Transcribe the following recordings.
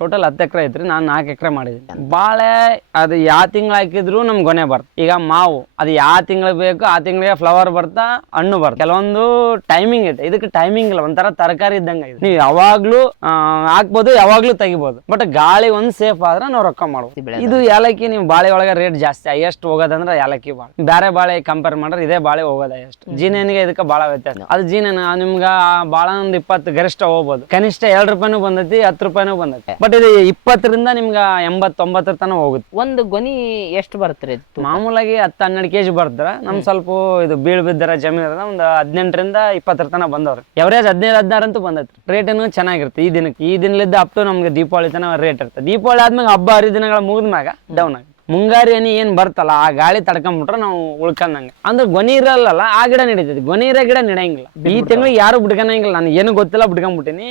Total 10 ಎಕರೆ ಐತ್ರಿ. ನಾನು 4 ಎಕರೆ ಮಾಡಿದ್ದೀನಿ. ಬಾಳೆ ಅದು ಯಾವ ತಿಂಗಳು ಹಾಕಿದ್ರು ನಮ್ಗೆ ಗೊನೆ ಬರ್ತದೆ. ಈಗ ಮಾವು ಅದು ಯಾವ ತಿಂಗಳು ಬೇಕು ಆ ತಿಂಗಳಿಗೆ ಫ್ಲವರ್ ಬರ್ತಾ ಹಣ್ಣು ಬರ್ತದೆ. ಕೆಲವೊಂದು ಟೈಮಿಂಗ್ ಐತೆ, ಇದಕ್ಕೆ ಟೈಮಿಂಗ್ ಇಲ್ಲ. ಒಂಥರ ತರಕಾರಿ ಇದ್ದಂಗೆ ಇದೆ. ನೀವು ಯಾವಾಗ್ಲೂ ಹಾಕ್ಬೋದು, ಯಾವಾಗ್ಲೂ ತೆಗಿಬೋದು. ಬಟ್ ಗಾಳಿ ಒಂದ್ ಸೇಫ್ ಆದ್ರೆ ನಾವು ರೊಕ್ಕ ಮಾಡ್ಬೋದು. ಇದು ಏಲಕ್ಕಿ ನೀವು ಬಾಳೆ ಒಳಗೆ ರೇಟ್ ಜಾಸ್ತಿ ಹೈಯೆಸ್ಟ್ ಹೋಗೋದಂದ್ರೆ ಏಲಕ್ಕಿ ಬಾಳೆ. ಬೇರೆ ಬಾಳೆ ಕಂಪೇರ್ ಮಾಡ್ರೆ ಇದೇ ಬಾಳೆ ಹೋಗೋದ ಹೈಯೆಸ್ಟ್. ಜೀನೇನಿಗೆ ಇದಕ್ಕೆ ಬಾಳ ವ್ಯತ್ಯಾಸ. ಅದು ಜೀನೇನ ನಿಮ್ಗ ಬಾಳ ಒಂದು 20 ಗರಿಷ್ಠ ಹೋಗ್ಬೋದು. ಕನಿಷ್ಠ 2 ರೂಪಾಯಿನೂ ಬಂದೈತಿ, 10 ರೂಪಾಯಿನೂ ಬಂದೈತಿ. ಬಟ್ ಇದು 20ರಿಂದ ನಿಮ್ಗ 80-90 ತನಕ ಹೋಗುತ್ತೆ. ಒಂದು ಗೊನಿ ಎಷ್ಟು ಬರುತ್ತೆ? ಮಾಮೂಲಾಗಿ 10-12 ಕೆಜಿ ಬರ್ತಾರ. ನಮ್ ಸ್ವಲ್ಪ ಇದು ಬೀಳ್ ಬಿದ್ದರ ಜಮೀನ್ ಇರದ ಒಂದು 18ರಿಂದ 20 ತನಕ ಬಂದವ್ರು. ಎವರೇಜ್ 15-16 ಅಂತೂ ಬಂದೈತಿ. ರೇಟ್ ಏನು ಚೆನ್ನಾಗಿರುತ್ತೆ. ಈ ದಿನಲಿದ್ದ ಅಪ್ ಟು ನಮ್ಗೆ ದೀಪಾವಳಿ ತನಕ ರೇಟ್ ಇರ್ತದೆ. ದೀಪಾವಳಿ ಆದ್ಮೇಲೆ ಹಬ್ಬ ಹರಿದಿನಗಳ ಮುಗಿದ್ಮ್ಯಾಗ ಡೌನ್ ಆಗಿ ಮುಂಗಾರಿ ಹನಿ ಏನ್ ಬರ್ತಲ್ಲ ಆ ಗಾಳಿ ತಡ್ಕೊಂಡ್ಬಿಟ್ರೆ ನಾವು ಉಳ್ಕೊಂಡಂಗೆ. ಅಂದ್ರೆ ಗೊನಿ ಇರಲ್ಲ, ಆ ಗಿಡ ನಡೀತೈತಿ. ಗೊನಿ ಇರೋ ಗಿಡ ನಡೆಯಂಗಿಲ್ಲ. ಈ ತಿಂಗಳು ಯಾರು ಬಿಡ್ಕೊಳಂಗಿಲ್ಲ. ನಾನು ಏನು ಗೊತ್ತಿಲ್ಲ ಬಿಡ್ಕೊಂಡ್ಬಿಟ್ಟಿನಿ.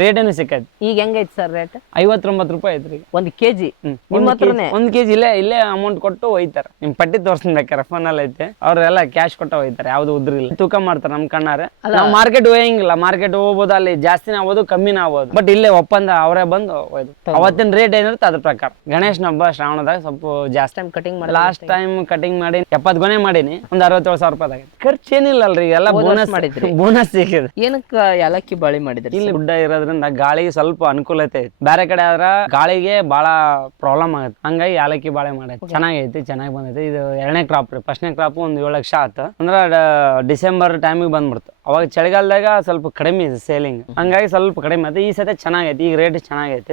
ರೇಟ್ ಏನು ಸಿಕ್ಕೈತಿ. ಈಗ ಹೆಂಗೈತಿ ಸರ್ ರೇಟ್? 59 ರೂಪಾಯಿ ಐತ್ರಿ 1 ಕೆಜಿ. ನಿಮ್ಮ ಹತ್ರನೇ 1 ಕೆಜಿ ಇಲ್ಲೇ ಅಮೌಂಟ್ ಕೊಟ್ಟು ಒಯ್ತಾರೆ. ನಿಮ್ ಪಟ್ಟಿ ತೋರ್ಸ್ತೀನಿ ಬೇಕಾರೆ, ಫೋನ್ ಅಲ್ಲಿ ಐತೆ. ಅವ್ರೆಲ್ಲ ಕ್ಯಾಶ್ ಕೊಟ್ಟು ಒಯ್ತಾರೆ. ಯಾವ್ದು ಉದ್ರಿ ಇಲ್ಲ. ತೂಕ ಮಾಡ್ತಾರೆ ನಮ್ ಕಣ್ಣಾರೆ. ನಾವು ಮಾರ್ಕೆಟ್ ಹೋಯಂಗಿಲ್ಲ. ಮಾರ್ಕೆಟ್ ಹೋಗ್ಬೋದು, ಅಲ್ಲಿ ಜಾಸ್ತಿನ ಆಗ್ಬೋದು ಕಮ್ಮಿನ ಆಗ್ಬೋದು. ಬಟ್ ಇಲ್ಲೇ ಒಪ್ಪಂದ ಅವರೇ ಬಂದು ಒಯ್ದು ಅವತ್ತಿನ ರೇಟ್ ಏನಿರುತ್ತೆ ಅದ್ರ ಪ್ರಕಾರ. ಗಣೇಶನ ಹಬ್ಬ ಶ್ರಾವಣದಾಗ ಸ್ವಲ್ಪ ಜಾಸ್ತಿ ಟೈಮ್ ಕಟಿಂಗ್ ಮಾಡಿ ಲಾಸ್ಟ್ ಟೈಮ್ ಕಟಿಂಗ್ ಮಾಡಿ 70 ಗೊನೆ ಮಾಡೀನಿ. ಒಂದು 67,000 ರೂಪಾಯಿ ಖರ್ಚು ಏನಿಲ್ಲ ಅಲ್ರಿ. ಎಲ್ಲ ಬೋನಸ್ ಮಾಡಿದ್ರಿ. ಬೋನಸ್ ಸಿಕ್ಕಿದೆ. ಏನಕ್ಕ ಏಲಕ್ಕಿ ಬಾಳೆ ಮಾಡಿದ್ರಿ? ಇಲ್ಲಿ ಗುಡ್ಡ ಇರೋದ್ರಿಂದ ಗಾಳಿಗೆ ಸ್ವಲ್ಪ ಅನುಕೂಲತೆ ಐತಿ. ಬೇರೆ ಕಡೆ ಆದ್ರ ಗಾಳಿಗೆ ಬಹಳ ಪ್ರಾಬ್ಲಮ್ ಆಗುತ್ತೆ. ಹಂಗಾಗಿ ಏಲಕ್ಕಿ ಬಾಳೆ ಮಾಡೈತಿ. ಚೆನ್ನಾಗೈತಿ, ಚೆನ್ನಾಗಿ ಬಂದೈತಿ. ಇದು 2ನೇ ಕ್ರಾಪ್ ರೀ. 1ನೇ ಕ್ರಾಪ್ ಒಂದು 7 ಲಕ್ಷ ಆಯ್ತು. ಅಂದ್ರೆ ಡಿಸೆಂಬರ್ ಟೈಮಿಗೆ ಬಂದ್ಬಿಡ್ತು. ಅವಾಗ ಚಳಿಗಾಲದಾಗ ಸ್ವಲ್ಪ ಕಡಿಮೆ ಇದೆ ಸೇಲಿಂಗ್. ಹಂಗಾಗಿ ಸ್ವಲ್ಪ ಕಡಿಮೆ ಆಯ್ತು. ಈ ಸತಿ ಚೆನ್ನಾಗೈತಿ. ಈಗ ರೇಟ್ ಚೆನ್ನಾಗೈತಿ.